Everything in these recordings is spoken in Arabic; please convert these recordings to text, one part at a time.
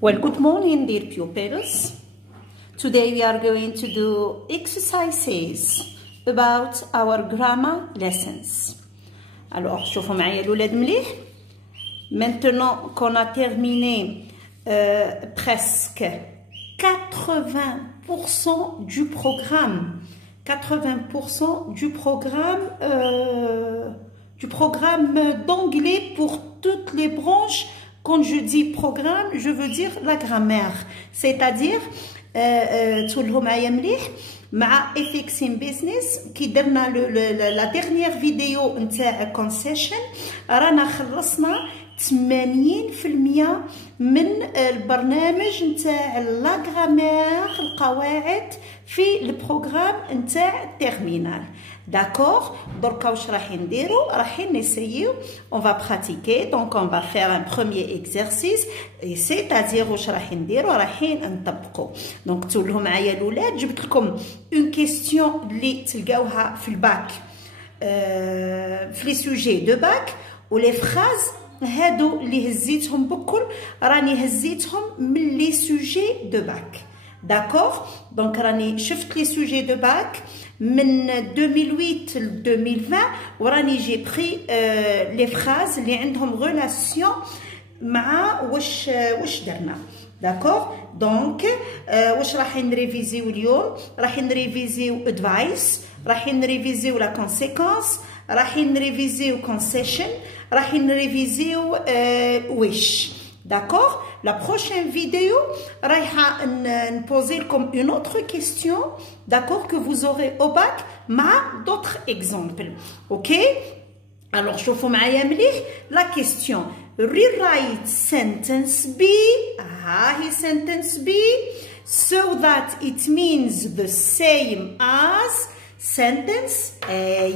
Well, good morning, dear pupils. Today we are going to do exercises about our grammar lessons. Alors, شوفوا معايا الأولاد مليح. Maintenant qu'on a terminé presque 80% du programme, 80% du programme d'anglais pour toutes les branches. Quand je dis programme, je veux dire la grammaire, c'est-à-dire تقولوا معايا مليح مع FX in Business كي درنا la dernière vidéo نتاع concession رانا خلصنا 80% من البرنامج نتاع لا غرامير القواعد في البروغرام نتاع التيرمينال. D'accord? Donc, واش رايحين نديرو؟ رايحين نسيو. On va pratiquer. Donc, on va faire un premier exercice. C'est-à-dire واش رايحين نديرو؟ رايحين نطبقو. Donc, تقولوا معايا الأولاد جبت لكم une question اللي تلقاوها في الباك في لي سوجي دو باك ولي فراز هادو اللي هزيتهم بكل راني هزيتهم من لي سوجي دو باك. D'accord? Donc, راني شفت لي سوجي دو باك من 2008 ل 2020 وراني جي بري لي فراز اللي عندهم ريلاسيون مع واش درنا. داكور دونك واش راح نريفيزيو اليوم؟ راح نريفيزيو ادفايس، راح نريفيزيو لا كونسيكونس، راح نريفيزيو كونسيشن، راح نريفيزيو ويش. D'accord? La prochaine vidéo, رايحة نposer comme une autre question, d'accord, que vous aurez au bac, مع d'autres exemples. Ok? Alors, شوفوا معايا مليح la question. Rewrite sentence B. هي sentence B, so that it means the same as sentence A.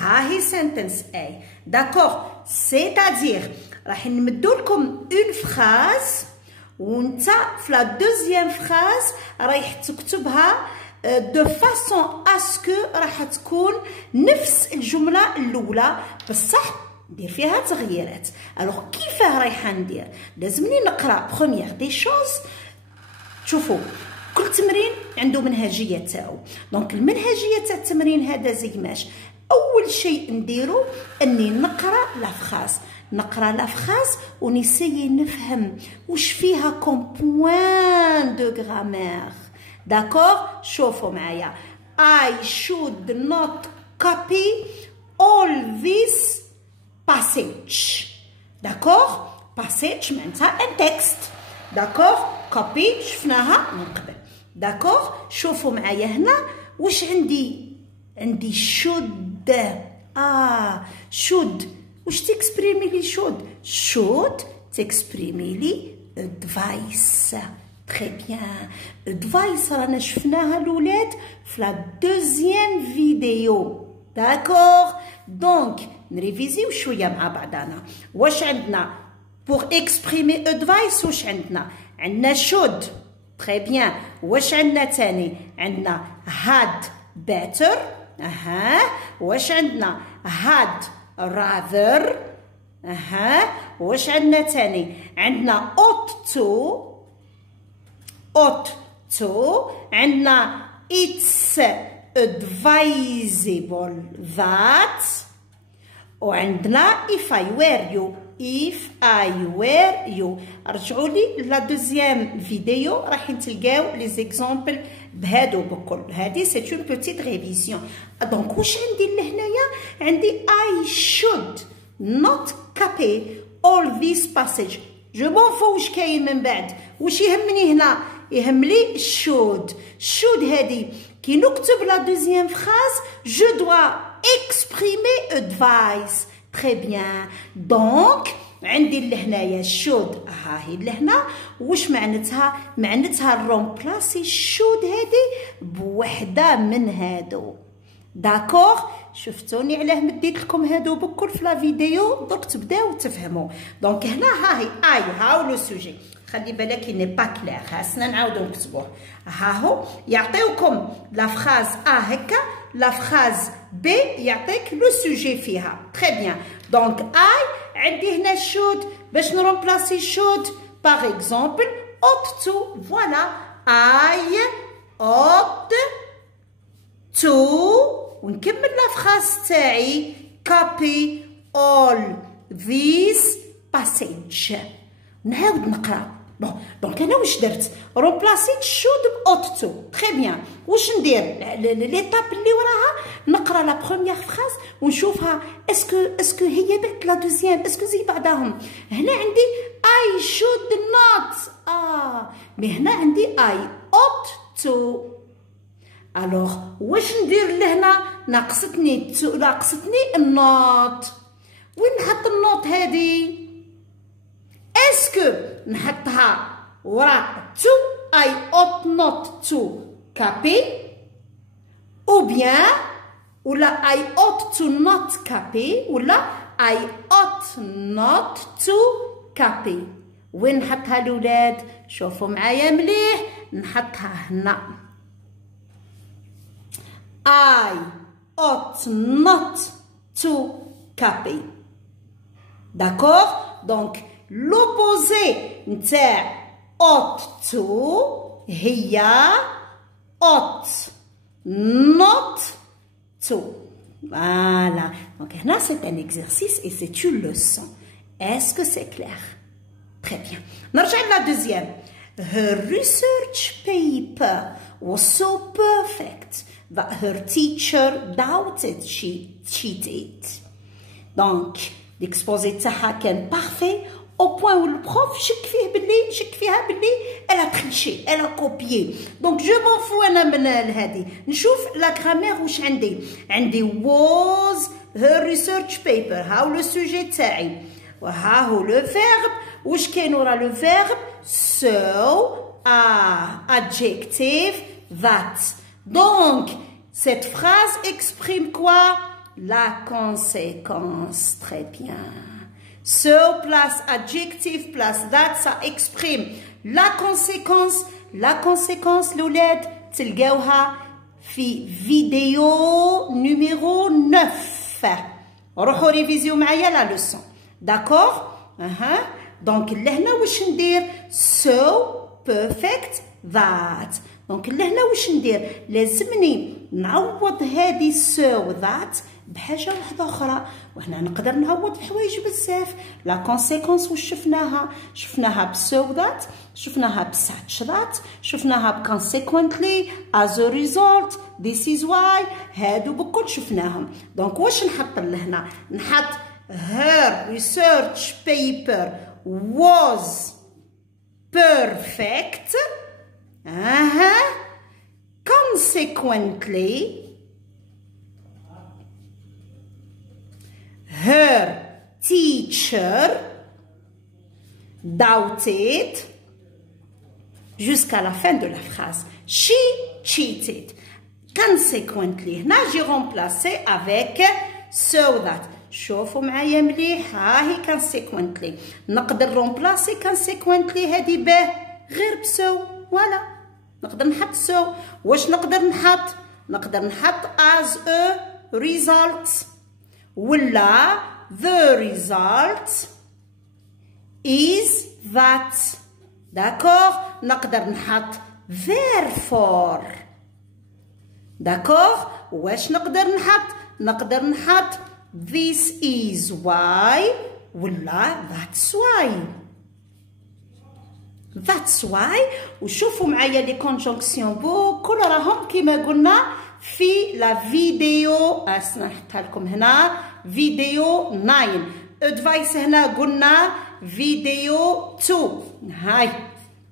هي sentence A. D'accord? C'est-à-dire راح نمدو لكم اون فراز وانت في لا دوزيام فراز رايح تكتبها دو فاسون اسكو راح تكون نفس الجمله الاولى بصح ندير فيها تغييرات. الوغ كيفاه رايحه ندير؟ لازمني نقرا بروميير دي شوز. شوفوا كل تمرين عنده منهجيه تاعو. دونك المنهجيه تاع التمرين هذا زي ماش اول شيء نديرو اني نقرا لا فراز، نقرا لا فراز ونسيي نفهم واش فيها كوم بوين دو غرامير. داكور شوفوا معايا. I should not copy all this passage. داكور passage معناتها ان تكست. داكور copy شفناها من قبل. داكور شوفوا معايا هنا واش عندي should. should واش تكسبريمي لي should تكسبريمي لي advice. تري بيان. advice رانا شفناها الولاد في لا دوزيام فيديو. داكور دونك نريفيزيو شويه مع بعضنا. واش عندنا pour exprimer advice؟ واش عندنا should. تري بيان. واش عندنا تاني؟ عندنا had better. واش عندنا had rather. واش عندنا تاني؟ عندنا ought to. عندنا it's advisable that. وعندنا if I were you. رجعوا لي لا دوزيام فيديو راح تلقاو لي زيكزامبل بهادو بكل. هادي سي اون بوتيت ريفيزيون. دونك واش عندي لهنايا؟ عندي I should not copy all this passage. جو مون فو واش كاين من بعد. واش يهمني هنا؟ يهمني should هادي كي نكتب لا دوزيام فراز جو دوا exprimer advice. تري بيان. دونك عندي لهنايا should هاهي لهنا. واش معناتها؟ معناتها رومبلاسي should هادي بوحده من هادو. داكور شفتوني علاه مديت لكم هادو بكل في لا فيديو درك تبداو تفهموا. دونك هنا هاهي هاو لو سوجي. خلي بالك ني با كلير. خاصنا نعاودو نكتبوه. هاهو يعطيوكم لا فراز هكا، لا فراز بي يعطيك لو سوجي فيها. تري بيان. دونك عندي هنا should باش نرومبلاسي should باغ اكزومبل ought to. Voilà. I ought to. ونكمل la phrase تاعي. Copy all these passage. نعاود نقرا. بون دونك انا واش درت؟ رومبلاسيت should ought to. تري بيان. واش ندير؟ ليتاب اللي وراها نقرا لا بروميير فراز ونشوفها اسكو هي بعد لا دوزيام، اسكو زي بعدهم. هنا عندي I should not. مي هنا عندي I ought to. الوغ واش ندير لهنا؟ ناقصتني النوت. وين نحط النوت هذه؟ اسكو نحطها وراء to I ought not to copy ou bien ولا I ought to not copy ولا I ought not to copy. وين نحطها الولاد؟ شوفوا معايا مليح. نحطها هنا. I ought not to copy. D'accord? Donc l'opposé نتاع ought to هي ought not to. Voilà. Donc là c'est un exercice et c'est une leçon. Est-ce que c'est clair? Très bien. نرجع la deuxième. Her research paper was so perfect that her teacher doubted she cheated. Donc l'exposé تاعها كان parfait au point où le prof شك فيها باللي elle a triché, elle a copié. Donc je m'en fous انا من هذه. نشوف لا grammaire واش عندي was her research paper. هاو لو سوجي تاعي وها هو لو فيرب. واش كاين ورا لو فيرب؟ so adjective that. Donc cette phrase exprime quoi? La conséquence. Très bien. So plus adjective plus that, ça exprime la conséquence. La conséquence l'ولاد تلقاوها في فيديو numéro 9. روحوا ريفيزيو معايا لا لوسون. داكور؟ دونك لهنا واش ندير؟ so perfect that. دونك لهنا واش ندير؟ لازمني نعوض هذه so that بحاجه واحده اخرى. وهنا نقدر نعوض بحوايج بزاف. لا كونسيكونس واش شفناها بسو ذات، شفناها بساتش ذات، شفناها بكونسيكوينتلي as a result this is why. هادو بكل شفناهم. دونك واش نحط لهنا؟ نحط her research paper was perfect. Consequently her teacher doubted jusqu'à la fin de la phrase. She cheated. Consequently, هنا j'ai remplacé avec so that. شوفوا معايا مليح. هاهي consequently. نقدر remplacer consequently هذه به غير بسو. ولا نقدر نحط so. واش نقدر نحط؟ نقدر نحط as a result ولا the result is that. d'accord. نقدر نحط therefore. d'accord. واش نقدر نحط؟ نقدر نحط this is why ولا that's why. that's why. وشوفوا معايا لي كونجونكسيون بكل راهم كيما قلنا في لا فيديو. نحطها لكم هنا فيديو 9. ادفايس هنا قلنا فيديو 2. هاي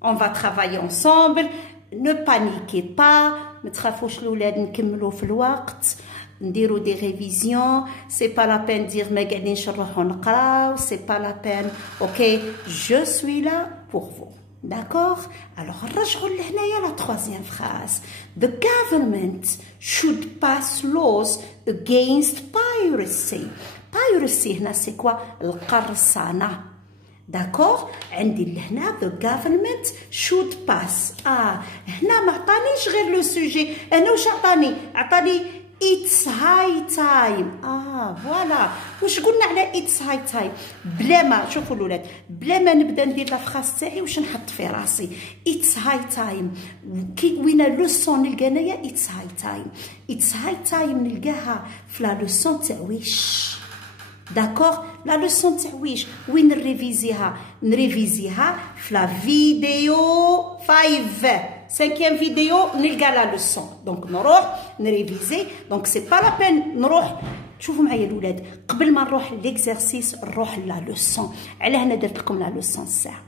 on va travailler ensemble. ne paniquez pas. ما تخافوش الاولاد نكملوا في الوقت. نديروا دي ريفيزيون. سي با لا بين دير ما قاعدينش نروحوا نقراو. سي با لا بين. اوكي جو سوي لا بور فو. D'accord? Alors, نرجعوا لهنايا la troisième phrase. The government should pass laws against piracy. Piracy هنا c'est quoi? القرصنة. D'accord? عندي لهنا the government should pass. هنا ما عطانيش غير لو سوجي. هنا واش عطاني؟ عطاني It's high time. فوالا واش قلنا على it's high time. بلا ما شوفوا الولاد، بلا ما نبدا ندير لا فراس تاعي واش نحط في راسي. it's high time. وين لوسون نلقى انايا it's high time. it's high time نلقاها في لا لوسون تاع ويش. داكوغ، لا لوسون تاع ويش وين نريفيزيها في لا فيديو 5 فيديو نلقى لا لوسون. دونك نروح نريفيزي. دونك سي با لا بين نروح. شوفوا معايا الاولاد، قبل ما نروح ليكزارسيس نروح لا لوسون. على هنا درت لكم لا لوسون ساعه.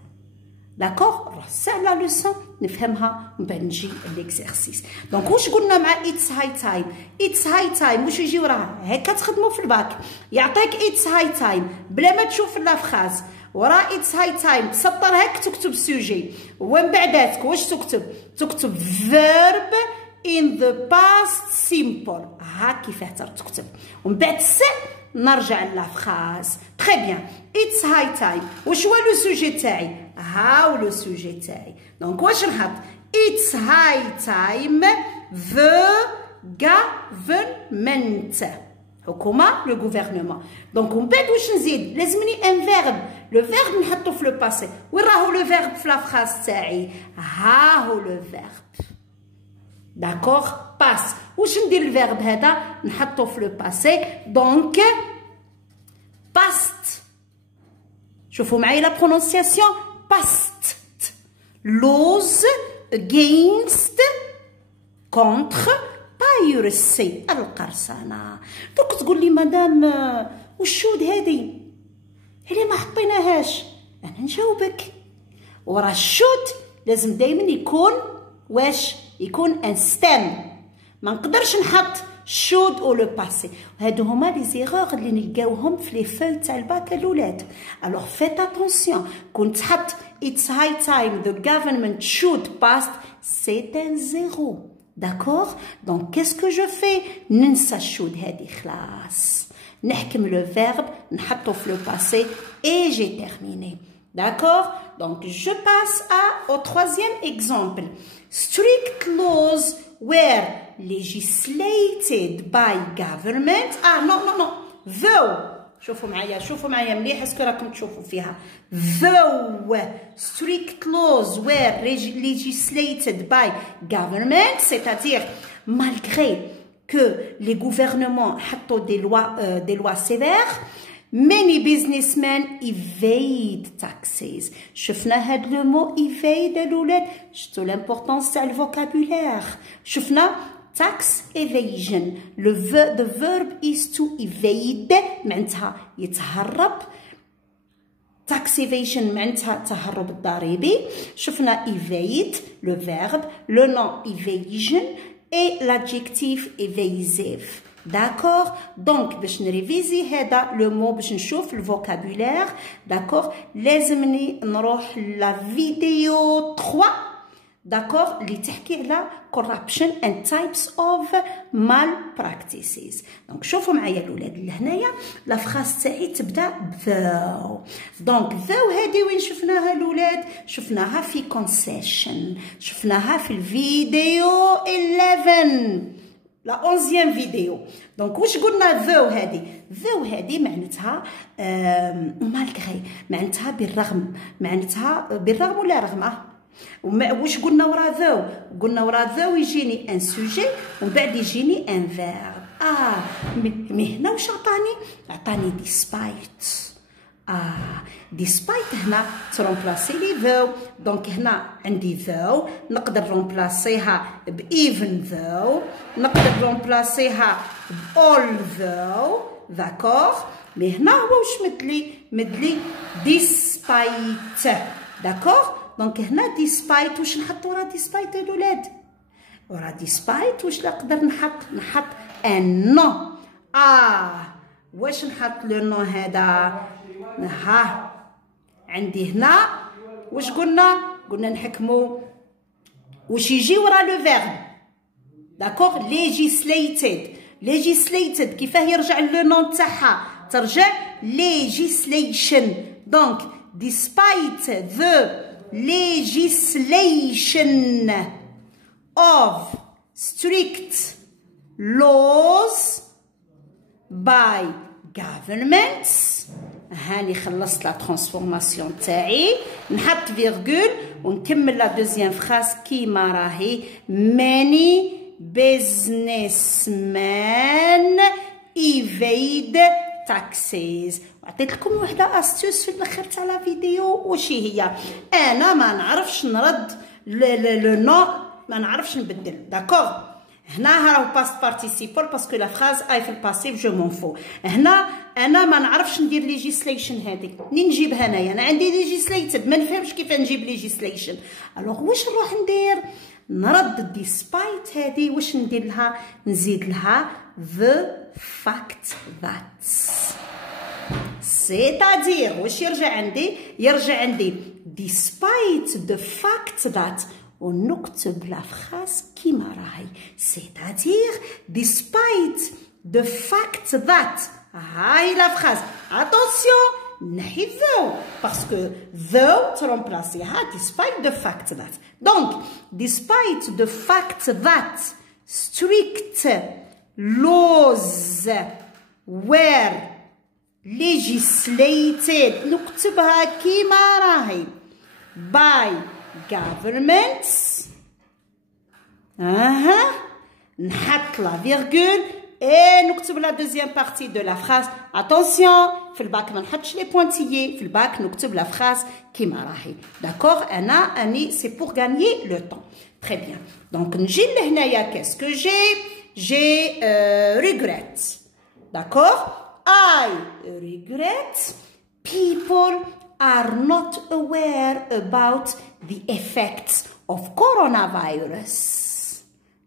داكوغ، نروح ساعه لا لوسون نفهمها ومن بعد نجي ليكزارسيس. دونك واش قلنا مع اتس هاي تايم؟ اتس هاي تايم واش يجي وراها؟ هكا تخدموا في الباك، يعطيك اتس هاي تايم بلا ما تشوف لا فراز ورا اتس هاي تايم تسطر هاك تكتب سوجي، ومن بعداتك واش تكتب verb in the past simple. ها كيفاه تكتب، ومن بعد نرجع لا فراز. تري بيان. اتس هاي تايم واش هو لو سوجي تاعي؟ هاو لو سوجي تاعي. دونك واش نحط؟ اتس هاي تايم the government. حكومه لو غوفرنمون. دونك ومن بعد واش نزيد؟ لازمني ان فيرب. لو فيرب نحطو في لو باسي. وين راهو لو فيرب في لا فراز تاعي؟ ها هو لو فيرب. داكوغ، باس. واش ندير الفيرب هذا؟ نحطو في لو باسي. دونك باست. شوفوا معايا لا برونونسياسيون. باست. لوز against contre بايرسي القرصنه. دوك تقول لي مدام والشود هذه اللي ما حطيناهاش، انا نجاوبك. ورا الشود لازم دائما يكون واش؟ يكون ان ستام. ما نقدرش نحط شود او لو باسي. هادو هما لي زيغور اللي نلقاوهم في لي فوي تاع الباك الاولاد. الوغ فيت اتونسيون. كون تحط it's high time the government should pass, c'est un zéro. D'accord? Donc qu'est-ce que je fais? ننسى should هادي خلاص. نحكم le verbe نحطو في le passé et j'ai terminé. D'accord? Donc je passe au troisième exemple. Strict laws were legislated by government. Non. Though. شوفوا معايا مليح اسكو راكم تشوفوا فيها. Though strict laws were legislated by government, c'est-à-dire malgré que les gouvernements حطوا des lois sévères, many businessmen evade taxes. شفنا هاد لو مو evade الولاد، شفتوا l'importance تاع الفوكابولير. شفنا tax evasion. The verb is to evade معناتها يتهرب. tax evasion معناتها تهرب الضريبي. شفنا evade le verbe, le nom evasion et l'adjectif évasif. D'accord? Donc باش نريفيزي هذا لو مو باش نشوف الفوكابولير. داكور، لازمني نروح لا فيديو 3. داكور، اللي تحكي على corruption and types of malpractices. دونك شوفوا معايا الاولاد لهنايا لا فراس تاعي تبدا بذو. دونك ذو هذه وين شفناها الاولاد؟ شفناها في concession، شفناها في الفيديو 11 لا 11 فيديو. دونك واش قلنا ذو هذه معناتها مالغري، معناتها بالرغم، معناتها بالرغم ولا رغمه. واش قلنا ورا ذو؟ قلنا ورا ذو يجيني ان سوجي ومن بعد يجيني ان فيرب. مي هنا واش عطاني ديسبايت. ديسبايت هنا ترومبلاسي لي ذو. دونك هنا عندي ذو نقدر رومبلاسيها بايفن ذو، نقدر رومبلاسيها بأول ذو. داكوغ، مي هنا هو واش مدلي ديسبايت. داكوغ، دونك هنا ديسبايت واش نحط ورا ديسبايت الولاد؟ ورا ديسبايت واش نقدر نحط ان نو. واش نحط لو نو هذا؟ ها عندي هنا واش قلنا نحكمو واش يجي ورا لو فيرب. داكوغ، ليجيسليتد كيفاه يرجع لو نو تاعها؟ ترجع legislation. دونك despite the legislation of strict laws by governments. هاني خلصت لا ترانسفورماسيون تاعي نحط فيرغول ونكمل لا دوزيام فراس كيما راهي many businessmen evade taxes. وعطيت لكم وحده استوس في الاخر تاع لا فيديو واش هي انا ما نعرفش نرد لو نو ما نعرفش نبدل داكور. هنا راهو باست بارتيسيبل باسكو لا فراز اي في الباسيف جو مون فو. هنا انا ما نعرفش ندير ليجيسليشن هذيك منين نجيبها انايا انا عندي ليجيسليتد ما نفهمش كيف نجيب ليجيسليشن. الوغ واش نروح ندير نرد ديسبايت هذه واش ندير لها نزيد لها the fact that c'est-à-dire واش يرجع عندي despite the fact that ونكتب لا فراس كيما راهي c'est-à-dire despite the fact that هاي لا فراس attention نحي though باسكو though ترمبلاسيها despite the fact that. donc despite the fact that strict laws were legislated نكتبها كيما راهي by governments نحط لا فيرغول et نكتب la deuxième partie de la phrase. attention في الباك ما نحطش لي بوانتيي في الباك نكتب la phrase كيما راهي داكور. اني c'est pour gagner le temps. très bien. donc نجي لهنايا qu'est-ce que j'ai regret d'accord. I regret people are not aware about the effects of coronavirus.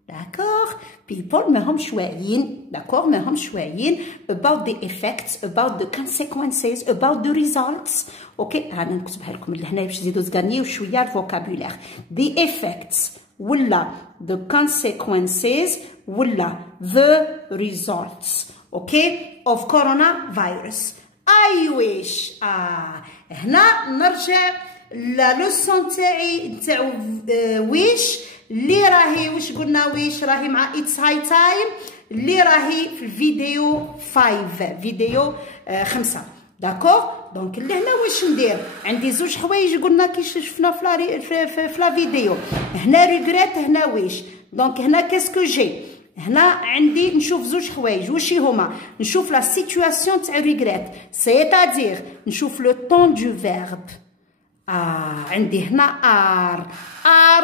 D'accord. people ما همش واعيين d'accord ما همش واعيين about the effects about the consequences about the results. اوكي انا نكتبها لكم لهنا باش تزيدوا تغنيو شويه الفوكابولير. the effects ولا the consequences ولا the results اوكي of coronavirus. I wish هنا نرجع لا لوسون تاعي تاع ويش اللي راهي واش قلنا ويش راهي مع اتس هاي تايم اللي راهي في الفيديو 5 فيديو 5 داكور. دونك لهنا واش ندير عندي زوج حوايج قلنا كي شفنا في لا فيديو هنا ريغريت هنا ويش. دونك هنا كاسكو جي هنا عندي نشوف زوج حوايج واش هما نشوف لا سيتوياسيون تاع ريغريت c'est-à-dire نشوف لو طون دو فيرب. عندي هنا ار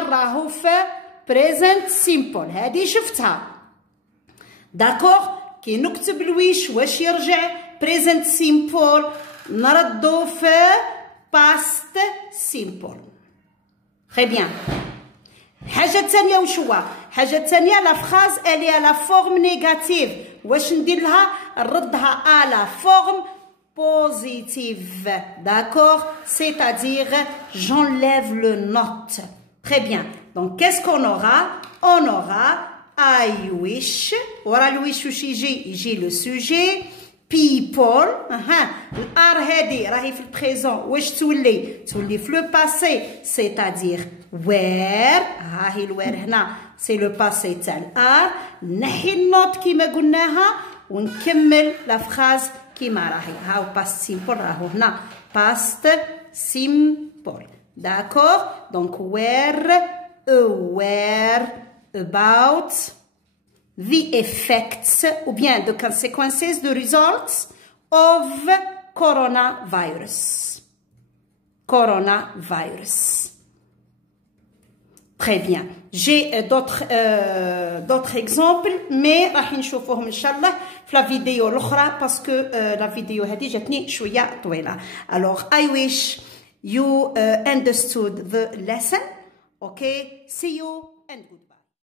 راهو في بريزنت سيمبل هذه شفتها داكور. كي نكتب الويش واش يرجع بريزنت سيمبل نردو في باست سيمبل. très bien. حاجه ثانيه واش هو حاجه ثانيه لا فراز الي على فورم نيجاتيف واش ندير لها نردها على فورم positive d'accord c'est-à-dire j'enlève le note. très bien. donc qu'est-ce qu'on aura on aura I wish ورا الويش واش يجي le sujet people. الار هذه راهي في البريزون واش تولي في لو باسي c'est-à-dire where. ها هي الوير هنا سي لو باسي تاع الار نحي النوت كيما قلناها ونكمل لا فراز كيما راهي. هاو باست سيمبل راهو هنا باست سيمبل داكور. دونك were aware about the effects ou bien the consequences, the results of coronavirus. Très bien. J'ai d'autres exemples mais راح نشوفوهم ان شاء الله في la vidéo الاخرى باسكو la vidéo هذه جاتني شويه طويله. Alors I wish you understood the lesson. Okay, see you and goodbye.